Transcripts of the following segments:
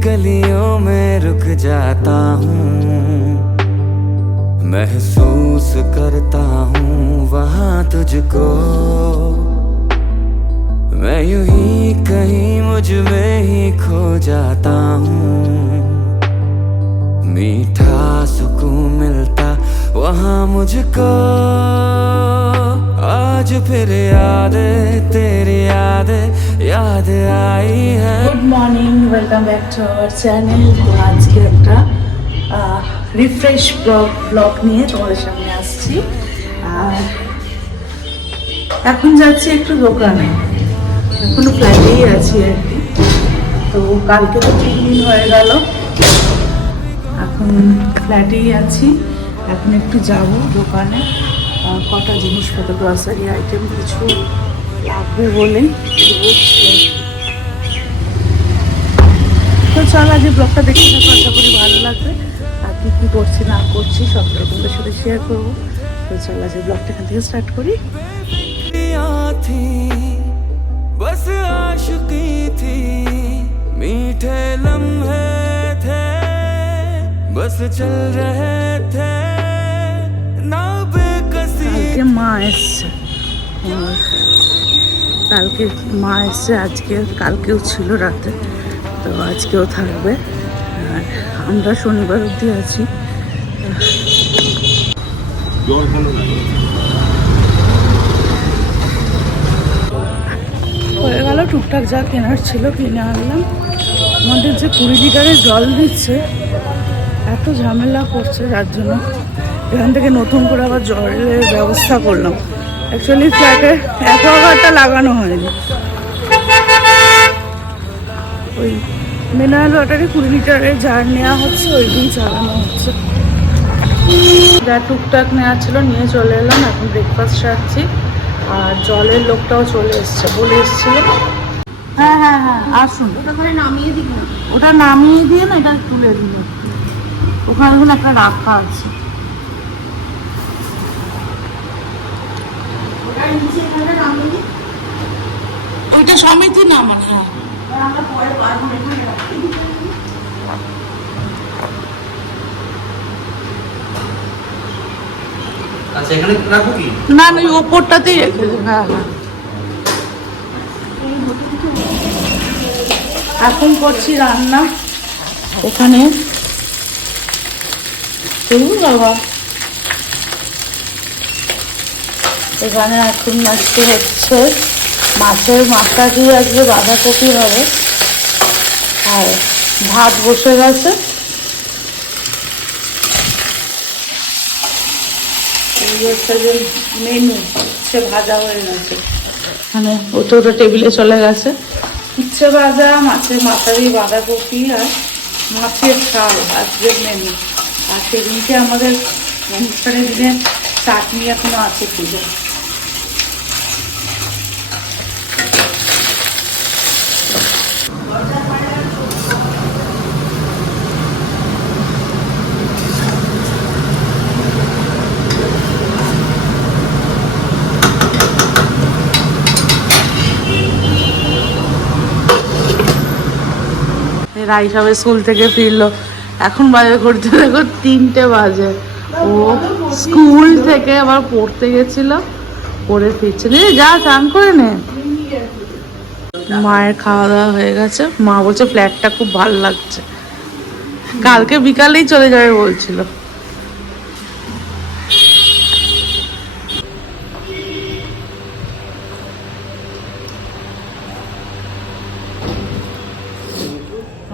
गलियों में रुक जाता हूँ। महसूस करता हूँ वहाँ तुझको। मैं यूँ ही कहीं मुझमें ही खो जाता हूँ। मीठा सुकून मिलता वहाँ मुझको। आज फिर याद तेरी याद याद आई है good morning welcome back to our channel তো আজকে একটা রিফ্রেশ ব্লগ ব্লগ নিয়ে তোমাদের সামনে আসছি আর এখন যাচ্ছি একটু দোকানে এখনো ফ্ল্যাটেই আছি আর কি তো কালকে তো তিন দিন হয়ে গেল এখন ফ্ল্যাটেই আছি এখন একটু যাব দোকানে আহ, কটা জিনিসপত্র গ্রসারি আইটেম কিছু লাগবে বলে বলছি আর কি। তো চল আজ এই ব্লগটা দেখতে থাকো আশা করি ভালো লাগবে আর কি কী করছি না করছি সবটাই তোমাদের সাথে শেয়ার করবো তো চল আজ এই ব্লগটা এখান থেকে স্টার্ট করি याद थी बस आशिकी थी मीठे लम्हे थे बस चल रहे थे ना আজকে মা এসছে। কালকে মা এসছে আজকে কালকেও ছিল রাতে। তো আজকেও থাকবে। আমরা শনিবার অবধি আছি। হয়ে গেল টুকটাক যা কেনার ছিল কিনে আনলাম। আমাদের যে কুড়ি লিটারে জল দিচ্ছে এত ঝামেলা করছে যার জন্য এখান থেকে নতুন করে আবার জলের ব্যবস্থা করলাম। অ্যাকচুয়ালি ফ্ল্যাটে অ্যাকোয়াগার্ডটা লাগানো হয়নি। ওই মিনারেল ওয়াটারে কুড়ি লিটারের জার নেওয়া হচ্ছে ওই দিন চালানো হচ্ছে। যা টুকটাক নেওয়া ছিল নিয়ে চলে এলাম এখন ব্রেকফাস্ট সারছি। আর জলের লোকটাও চলে এসছে বলে এসছিল হ্যাঁ হ্যাঁ হ্যাঁ আসুন। ওটা নামিয়ে দিই না ওটা নামিয়ে দিয়ে না এটা তুলে দিল ওখানে ওখানে একটা রাখা আছে ওটা নিচে এখানে নামিয়ে দিই ওইটা সমিতি না আমার হ্যাঁ। এখানে রাখি আচ্ছা কি? না না ওপরটাতেই রেখে দেবো হ্যাঁ হ্যাঁ। এখন করছি রান্না। এখানে বাবা। এখানে এখন আজকে হচ্ছে মাছের মাথা দিয়ে আজকে বাঁধাকপি হবে। আর ভাত বসে গেছে। যে মেনু ভাজা হয়ে গেছে। মানে ওটা ওটা টেবিলে চলে গেছে। ভাজা, মাছের বাঁধাকপি আর মাছের মেনু আর সেদিনকে আমাদের অনুষ্ঠানের দিনে চাটনি এখনও আছে পুজো রাই সবে স্কুল থেকে ফিরলো। এখন বাজে করতে দেখো তিনটে বাজে। ও স্কুল থেকে আবার পড়তে গেছিল, পড়ে ফিরছে। রে যা, চান করে নে। মায়ের খাওয়া দাওয়া হয়ে গেছে। মা বলছে ফ্ল্যাটটা খুব ভালো লাগছে। কালকে বিকালেই চলে যাবে বলছিল।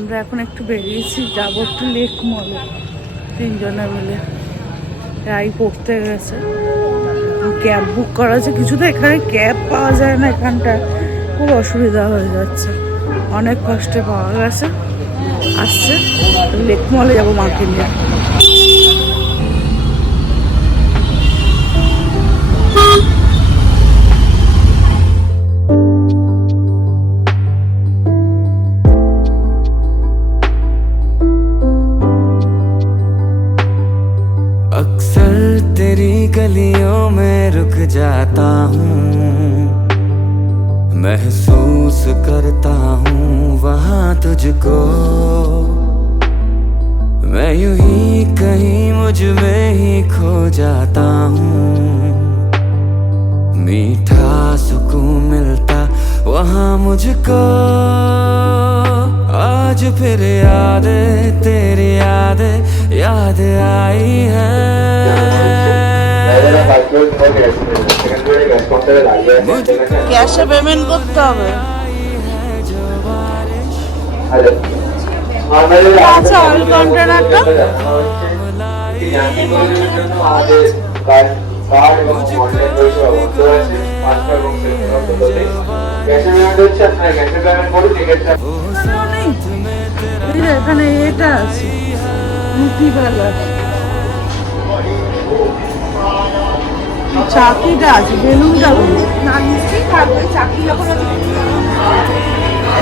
আমরা এখন একটু বেরিয়েছি, যাব একটু লেক মলে তিনজনে মিলে। রাই পড়তে গেছে। ক্যাব বুক করা আছে। কিছু তো এখানে ক্যাব পাওয়া যায় না এখানটায়। খুব অসুবিধা হয়ে যাচ্ছে। অনেক কষ্টে পাওয়া গেছে। আসছে। লেক মলে যাব মাকে নিয়ে। मुझको मैं यूं ही कहीं मुझ में ही खो जाता हूँ मीठा सुकून मिलता वहाँ मुझको आज फिर याद तेरी याद याद आई है मुझको कैसे पेमेंट करता আচ্ছা এখানে এটা আছে। মুক্তি প্যালাস চাকরিটা আছে বেলুনটা থাকবে চাকরি যখন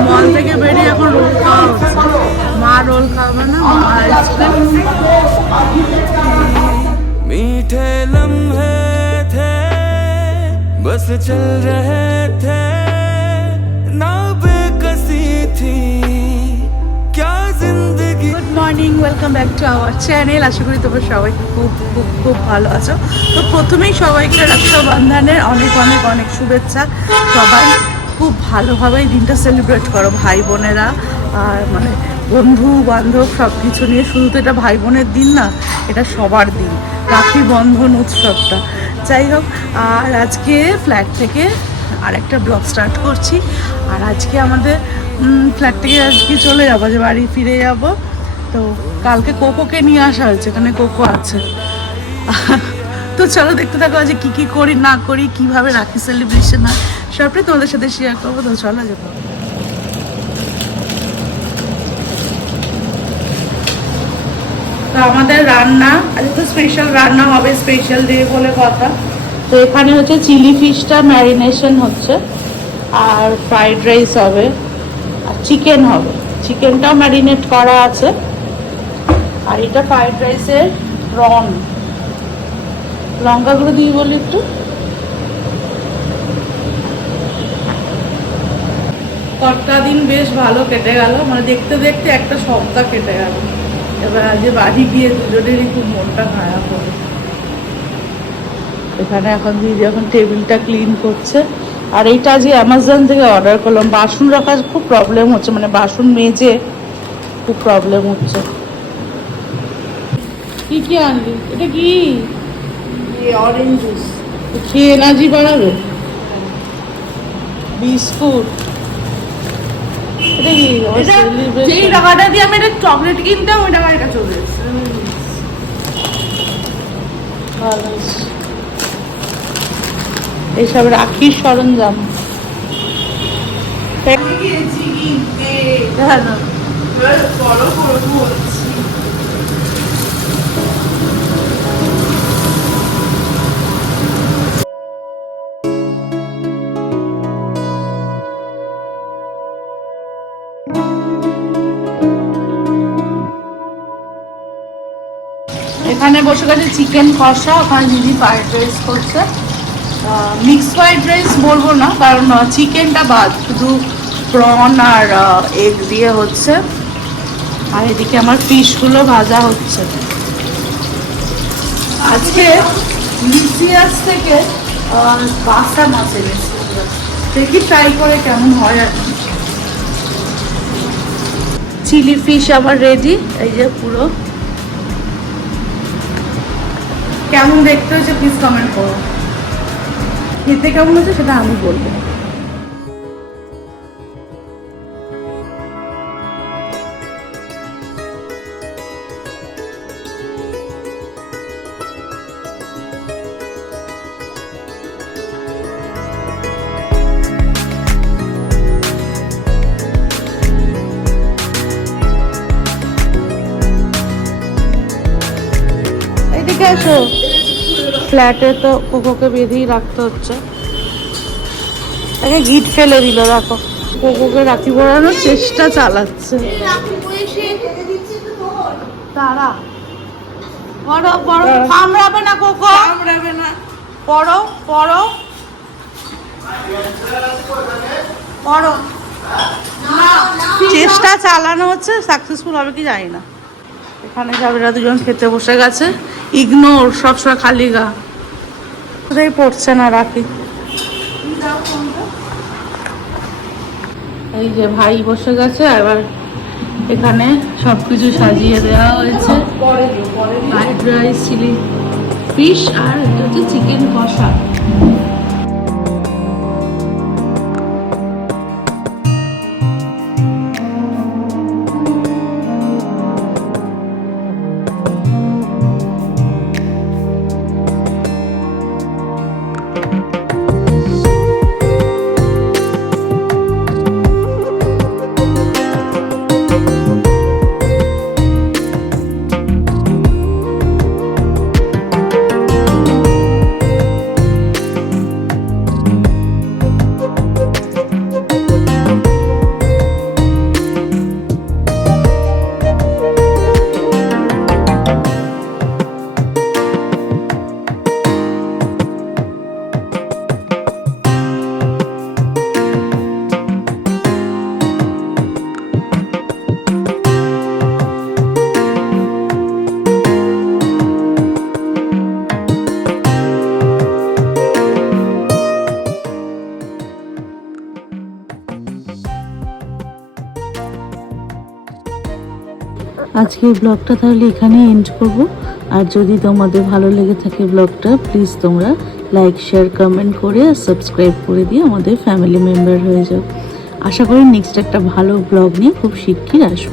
মল থেকে বেরিয়ে এখন রোল খাওয়া হচ্ছে মা রোল খাবে না মা আইসক্রিম मीठे लम्हे थे बस चल रहे थे ना बेकसी थी क्या जिंदगी good morning welcome back to our channel আশা করি তোমরা সবাই খুব খুব খুব ভালো আছো তো প্রথমেই সবাইকে রক্ষাবন্ধনের অনেক অনেক অনেক শুভেচ্ছা সবাই খুব ভালোভাবেই দিনটা সেলিব্রেট করো, ভাই বোনেরা, আর মানে বন্ধু, বান্ধব সব কিছু নিয়ে। শুধু তো এটা ভাই বোনের দিন না, এটা সবার দিন। রাখি বন্ধন উৎসবটা। যাই হোক, আর আজকে ফ্ল্যাট থেকে আর একটা ব্লগ স্টার্ট করছি। আর আজকে আমাদের ফ্ল্যাট থেকে আজকে চলে যাব, যে বাড়ি ফিরে যাব। তো কালকে কোকোকে নিয়ে আসা হয়েছে, এখানে কোকো আছে। তো চলো দেখতে থাকো আজ কী কী করি, না করি, কীভাবে রাখি সেলিব্রেশন হয়। সবটাই তোমাদের সাথে শেয়ার করব, তো চলো যাব। তো আমাদের রান্না, আজকে তো স্পেশাল রান্না হবে স্পেশাল ডে বলে কথা। তো এখানে হচ্ছে চিলি ফিশটা ম্যারিনেশন হচ্ছে, আর ফ্রাইড রাইস হবে, আর চিকেন হবে। চিকেনটাও ম্যারিনেট করা আছে, আর এটা ফ্রাইড রাইসের রন লঙ্কাগুলো দিয়ে বলি একটু? কটা দিন বেশ ভালো কেটে গেল। মানে দেখতে দেখতে একটা সপ্তাহ কেটে গেল। এবার আজকে বাড়ি গিয়ে দুজনেরই খুব মনটা খারাপ হবে এখানে এখন দিদি এখন টেবিলটা ক্লিন করছে। আর এইটা আজকে অ্যামাজন থেকে অর্ডার করলাম বাসন রাখার খুব প্রবলেম হচ্ছে। মানে বাসন মেজে খুব প্রবলেম হচ্ছে। কি কি আনলি? এটা কি? অরেঞ্জ জুস খেয়ে এনার্জি বাড়াবে? বিস্কুট এটা কি আমার celebration? যেই টাকাটা দিয়ে আমি একটা চকলেট কিনতাম ওই টাকা এটা চলে। এইসব রাখির সরঞ্জাম। কিনতে। এখানে বসে গেছে চিকেন কষা, ওখানে দিদি ফ্রাইড রাইস করছে। মিক্স ফ্রাইড রাইস বলব না, কারণ চিকেনটা বাদ, শুধু প্রন আর এগ দিয়ে হচ্ছে। আর এদিকে আমার ফিশগুলো ভাজা হচ্ছে। আজকে লিসিয়াস থেকে বাসা মাছ এনেছে। দেখি ট্রাই করে কেমন হয় আর চিলি ফিশ আমার রেডি এই যে পুরো কেমন দেখতে হয়েছে প্লিজ কমেন্ট করো। খেতে কেমন হয়েছে সেটা আমি বলব। এদিকে ফ্ল্যাটে তো কোকোকে বেঁধেই রাখতে হচ্ছে। তাকে গিট ফেলে দিল দেখো। কোকোকে রাখি পরানোর চেষ্টা চালাচ্ছে। তারা পড়ো পড়ো কামড়াবে না কোকো। কামড়াবে না। পড়ো পড়ো পড়ো চেষ্টা চালানো হচ্ছে সাকসেসফুল হবে কি জানি না। এখানে যাবেরা দুজন খেতে বসে গেছে। ইগনোর সবসময় খালি গা। কোথায় পড়ছে না রাখি? এই যে ভাই বসে গেছে, এবার এখানে সবকিছু সাজিয়ে দেওয়া হয়েছে। ফ্রাইড রাইস চিলি ফিশ আর হচ্ছে চিকেন কষা। আজকের ব্লগটা তাহলে এখানে এন্ড করব। আর যদি তোমাদের ভালো লেগে থাকে ব্লগটা প্লিজ তোমরা লাইক শেয়ার কমেন্ট করে আর সাবস্ক্রাইব করে দিয়ে আমাদের ফ্যামিলি মেম্বার হয়ে যাও। আশা করি নেক্সট একটা ভালো ব্লগ নিয়ে খুব শিগগির আসব।